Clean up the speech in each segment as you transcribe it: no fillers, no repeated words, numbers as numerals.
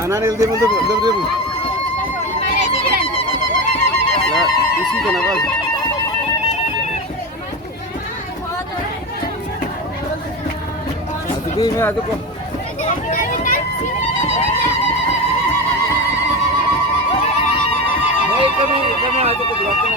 Anak el demo. La isi ko na bas. Atu me atu ko. Hey kami atu ko diwa ko.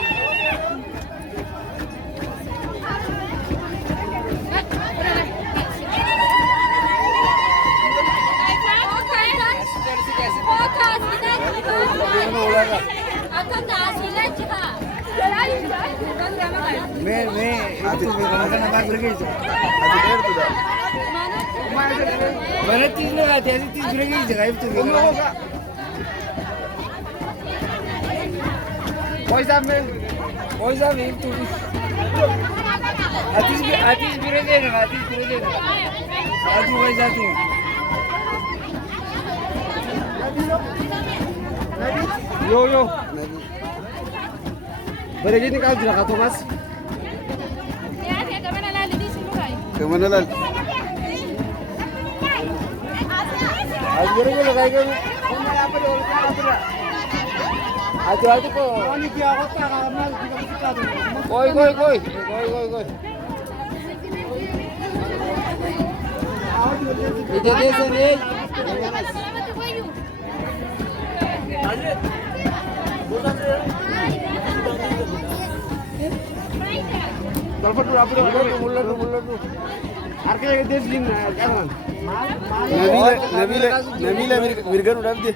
Yo. Berarti ini kau sudah kata Mas? Ya, kemana lali di sini kan? Kemana lal? Ajar ko lagay ko. Ajar ko. Ani ki ako ta kamal Koy. Ide dese ne? Telepon dulu apa mulut. Arkaya des din kanan. Nabila Virgan udah deh.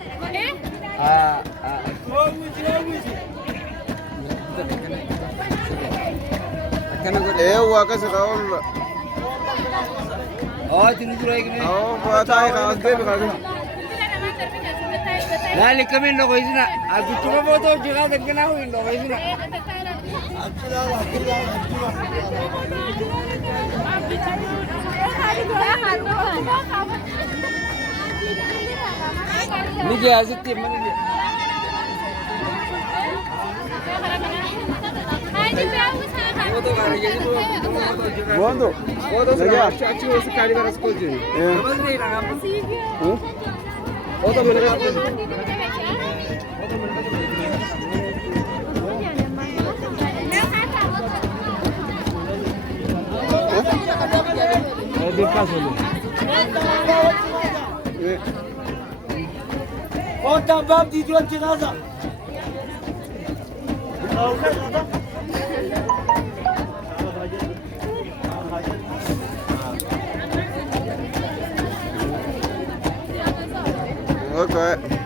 Waka sekawal. Oh, tinuturo lagi nih. Oh, buat apa kau Dali kami ndo koy sina. Aku cuma foto juga tak kenal ndo koy sina. Ini dia asik tim mana dia? Foto kali jadi tuh. Foto. Foto sudah acu sekali baru sekolah jadi. Apa sih nak? Foto mereka. Dekas dulu. Oh, tambah dijual jenazah. Okay.